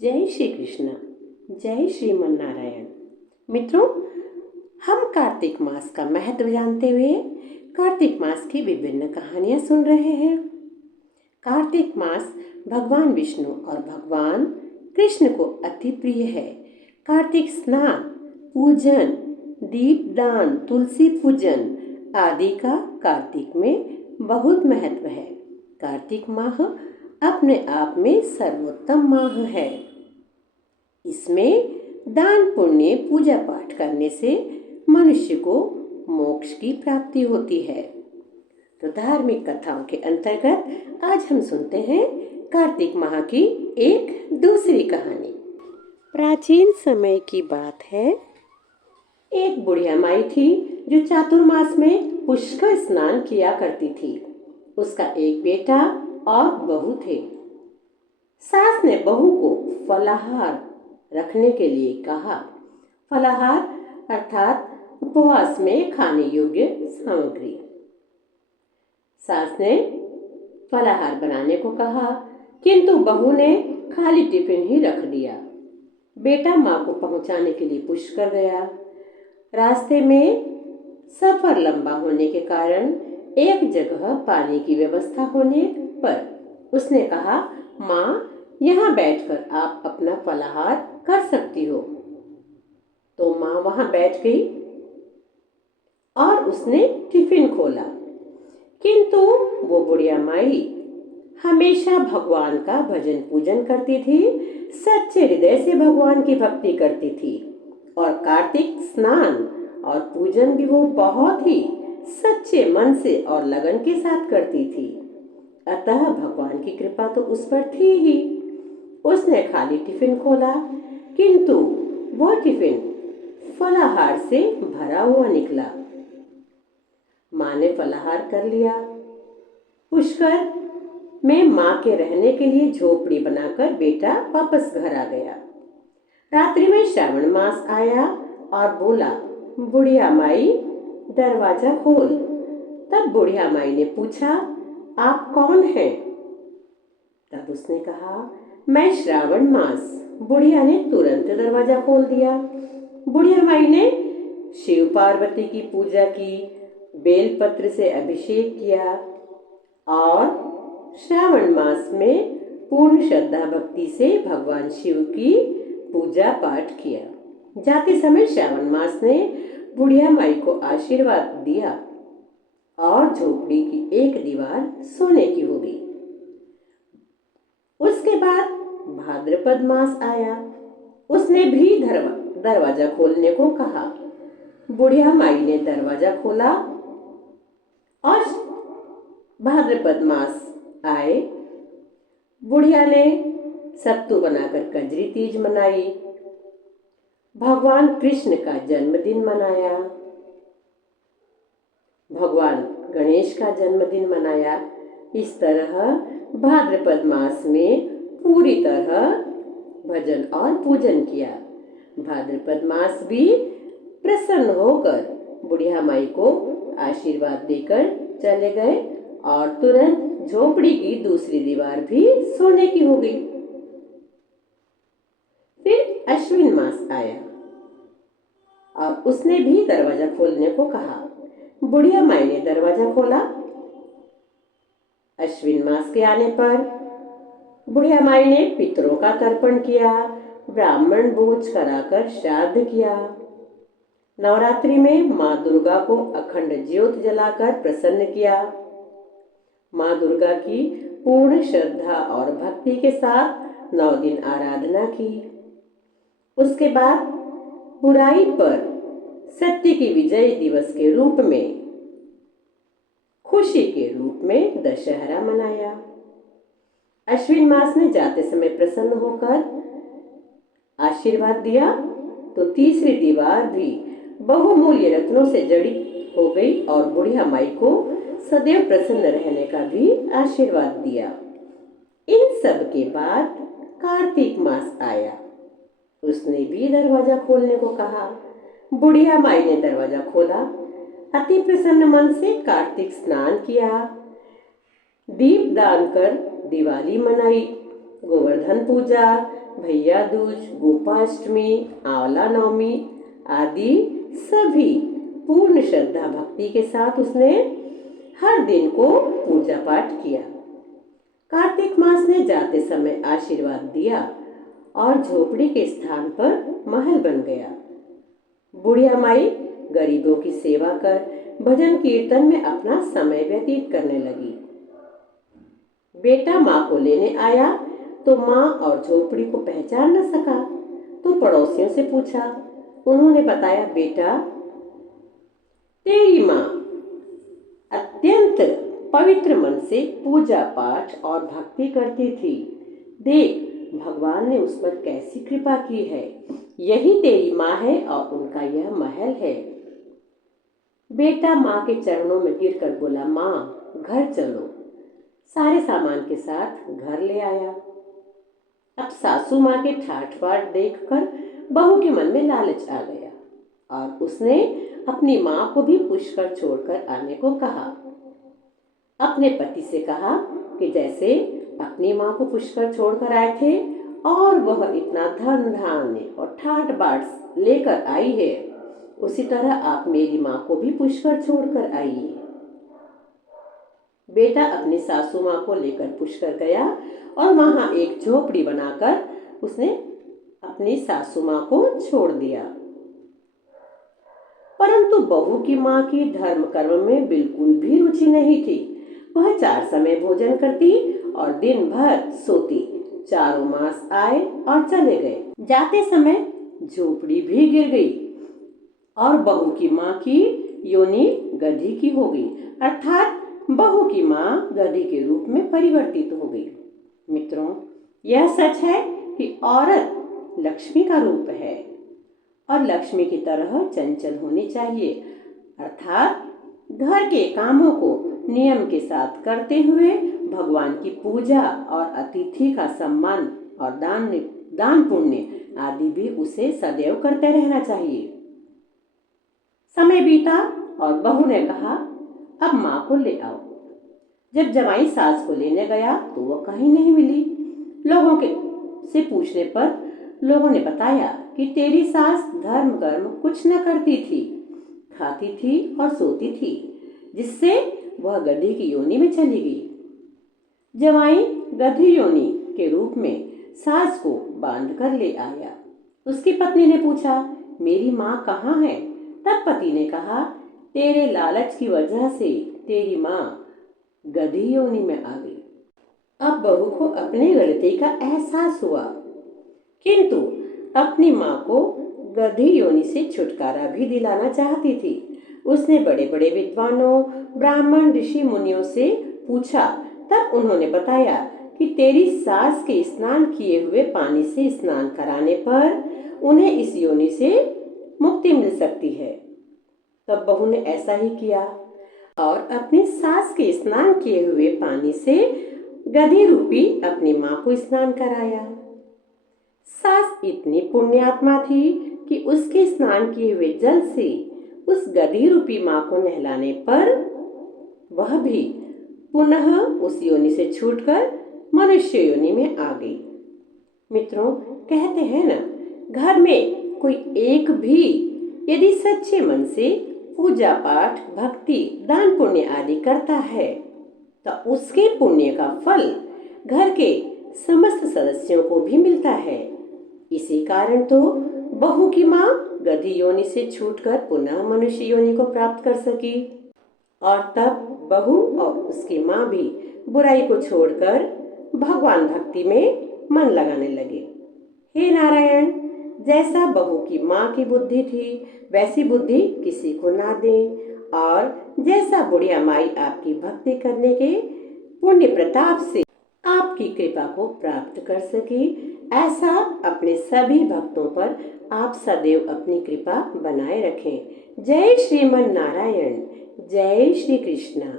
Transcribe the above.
जय श्री कृष्ण। जय श्रीमन नारायण। मित्रों, हम कार्तिक मास का महत्व जानते हुए कार्तिक मास की विभिन्न कहानियां सुन रहे हैं। कार्तिक मास भगवान विष्णु और भगवान कृष्ण को अति प्रिय है। कार्तिक स्नान, पूजन, दीपदान, तुलसी पूजन आदि का कार्तिक में बहुत महत्व है। कार्तिक माह अपने आप में सर्वोत्तम माह है। इसमें दान, पुण्य, पूजा पाठ करने से मनुष्य को मोक्ष की प्राप्ति होती है। तो धार्मिक कथाओं के अंतर्गत आज हम सुनते हैं कार्तिक माह की एक दूसरी कहानी। प्राचीन समय की बात है। एक बुढ़िया माई थी जो चातुर्मास में पुष्कर स्नान किया करती थी। उसका एक बेटा और बहू थे। सास ने बहू को फलाहार रखने के लिए कहा। फलाहार अर्थात उपवास में खाने योग्य सामग्री। सास ने फलाहार बनाने को कहा, किंतु बहू ने खाली टिफिन ही रख दिया। बेटा माँ को पहुंचाने के लिए पुष्कर गया। रास्ते में सफर लंबा होने के कारण एक जगह पानी की व्यवस्था होने पर उसने कहा, माँ, यहाँ बैठकर आप अपना फलाहार कर सकती हो। तो माँ वहां बैठ गई और उसने टिफिन खोला। किंतु वो बुढ़िया माई हमेशा भगवान का भजन पूजन करती थी, सच्चे हृदय से भगवान की भक्ति करती थी और कार्तिक स्नान और पूजन भी वो बहुत ही सच्चे मन से और लगन के साथ करती थी। अतः भगवान की कृपा तो उस पर थी ही। उसने खाली टिफिन खोला, किंतु वह टिफिन फलाहार से भरा हुआ निकला। माँ ने फलाहार कर लिया। पुष्कर में माँ के रहने के लिए झोपड़ी बनाकर बेटा वापस घर आ गया। रात्रि में श्रावण मास आया और बोला, बुढ़िया माई, दरवाजा खोल। तब बुढ़िया माई ने पूछा, आप कौन हैं? तब उसने कहा, मैं श्रावण मास। बुढ़िया ने तुरंत दरवाजा खोल दिया। बुढ़िया माई ने शिव पार्वती की पूजा की, बेलपत्र से अभिषेक किया और श्रावण मास में पूर्ण श्रद्धा भक्ति से भगवान शिव की पूजा पाठ किया। जाते समय श्रावण मास ने बुढ़िया माई को आशीर्वाद दिया और झोपड़ी की एक दीवार सोने की हो गई। उसके बाद भाद्रपद मास आया। उसने भी दरवाजा खोलने को कहा। बुढ़िया माई ने दरवाजा खोला और भाद्रपद मास आए। बुढ़िया ने सत्तू बनाकर कजरी तीज मनाई, भगवान कृष्ण का जन्मदिन मनाया, भगवान गणेश का जन्मदिन मनाया। इस तरह भाद्रपद मास में पूरी तरह भजन और पूजन किया। भाद्रपद मास भी प्रसन्न होकर बुढ़िया माई को आशीर्वाद देकर चले गए और तुरंत झोपड़ी की दूसरी दीवार भी सोने की हो गई। फिर अश्विन मास आया और उसने भी दरवाजा खोलने को कहा। बुढ़िया माई ने दरवाजा खोला। अश्विन मास के आने पर बुढ़िया माई ने पितरों का तर्पण किया, ब्राह्मण भोज कराकर श्राद्ध किया। नवरात्रि में माँ दुर्गा को अखंड ज्योत जलाकर प्रसन्न किया। माँ दुर्गा की पूर्ण श्रद्धा और भक्ति के साथ 9 दिन आराधना की। उसके बाद बुराई पर सत्य की विजय दिवस के रूप में, खुशी के रूप में दशहरा मनाया। अश्विन मास ने जाते समय प्रसन्न होकर आशीर्वाद दिया तो तीसरी दीवार भी बहुमूल्य रत्नों से जड़ी हो गई और बुढ़िया माई को सदैव प्रसन्न रहने का भी आशीर्वाद दिया। इन सब के बाद कार्तिक मास आया। उसने भी दरवाजा खोलने को कहा। बुढ़िया माई ने दरवाजा खोला। अति प्रसन्न मन से कार्तिक स्नान किया, दीप दान कर दिवाली मनाई। गोवर्धन पूजा, भैया दूज, गोपाष्टमी, आंवला नवमी आदि सभी पूर्ण श्रद्धा भक्ति के साथ उसने हर दिन को पूजा पाठ किया। कार्तिक मास ने जाते समय आशीर्वाद दिया और झोपड़ी के स्थान पर महल बन गया। बुढ़िया माई गरीबों की सेवा कर भजन कीर्तन में अपना समय व्यतीत करने लगी। बेटा माँ को लेने आया तो माँ और झोपड़ी को पहचान न सका, तो पड़ोसियों से पूछा। उन्होंने बताया, बेटा तेरी माँ अत्यंत पवित्र मन से पूजा पाठ और भक्ति करती थी। देख, भगवान ने उस पर कैसी कृपा की है। यही तेरी माँ है और उनका यह महल है। बेटा माँ के चरणों में गिरकर बोला, माँ घर चलो। सारे सामान के साथ घर ले आया। अब सासू माँ के ठाठ बाट देखकर बहू के मन में लालच आ गया और उसने अपनी माँ को भी पुष्कर छोड़कर आने को कहा। अपने पति से कहा कि जैसे अपनी माँ को पुष्कर छोड़कर आए थे और वह इतना धन धान्य और ठाट बाट लेकर आई है, उसी तरह आप मेरी माँ को भी पुष्कर छोड़कर आइए। बेटा अपनी सासू माँ को लेकर पुष्कर गया और वहां एक झोपड़ी बनाकर उसने अपनी सासू माँ को छोड़ दिया। परंतु बहू की माँ की धर्म कर्म में बिल्कुल भी रुचि नहीं थी। वह 4 समय भोजन करती और दिन भर सोती। 4 मास आए और चले गए। जाते समय झोपड़ी भी गिर गई और बहू की माँ की योनि गधी की हो गई, अर्थात बहू की माँ गधी के रूप में परिवर्तित हो गई। मित्रों, यह सच है कि औरत लक्ष्मी का रूप है और लक्ष्मी की तरह चंचल होनी चाहिए, अर्थात घर के कामों को नियम के साथ करते हुए भगवान की पूजा और अतिथि का सम्मान और दान पुण्य आदि भी उसे सदैव करते रहना चाहिए। समय बीता और बहू ने कहा, अब माँ को ले आओ। जब जवाई सास को लेने गया तो वह कहीं नहीं मिली। लोगों के से पूछने पर लोगों ने बताया कि तेरी सास धर्म कर्म कुछ न करती थी, खाती थी और सोती थी, जिससे वह गधी की योनि में चली गई। जवाई गधी योनि के रूप में सास को बांध कर ले आया। उसकी पत्नी ने पूछा, मेरी माँ कहाँ है? तब पति ने कहा, तेरे लालच की वजह से तेरी माँ गधी योनि में आ गई। अब बहू को अपनी गलती का एहसास हुआ, किंतु अपनी माँ को गधी योनि से छुटकारा भी दिलाना चाहती थी। उसने बड़े बड़े विद्वानों, ब्राह्मण, ऋषि मुनियों से पूछा। तब उन्होंने बताया कि तेरी सास के स्नान किए हुए पानी से स्नान कराने पर उन्हें इस योनि से मुक्ति मिल सकती है। तब बहू ने ऐसा ही किया और अपनी सास के स्नान किए हुए पानी से गधी रूपी अपनी माँ को स्नान कराया। सास इतनी पुण्यात्मा थी कि उसके स्नान किए हुए जल से उस गधी रूपी माँ को नहलाने पर वह भी पुनः उस योनि से छूटकर मनुष्य योनि में आ गई। मित्रों, कहते हैं ना, घर में कोई एक भी यदि सच्चे मन से पूजा पाठ, भक्ति, दान पुण्य आदि करता है तो उसके पुण्य का फल घर के समस्त सदस्यों को भी मिलता है। इसी कारण तो बहू की माँ गधी योनि से छूटकर पुनः मनुष्य योनि को प्राप्त कर सकी और तब बहू और उसकी माँ भी बुराई को छोड़कर भगवान भक्ति में मन लगाने लगे। हे नारायण, जैसा बहू की माँ की बुद्धि थी वैसी बुद्धि किसी को ना दें और जैसा बुढ़िया माई आपकी भक्ति करने के पुण्य प्रताप से आपकी कृपा को प्राप्त कर सके, ऐसा अपने सभी भक्तों पर आप सदैव अपनी कृपा बनाए रखें। जय श्रीमन नारायण, जय श्री कृष्ण।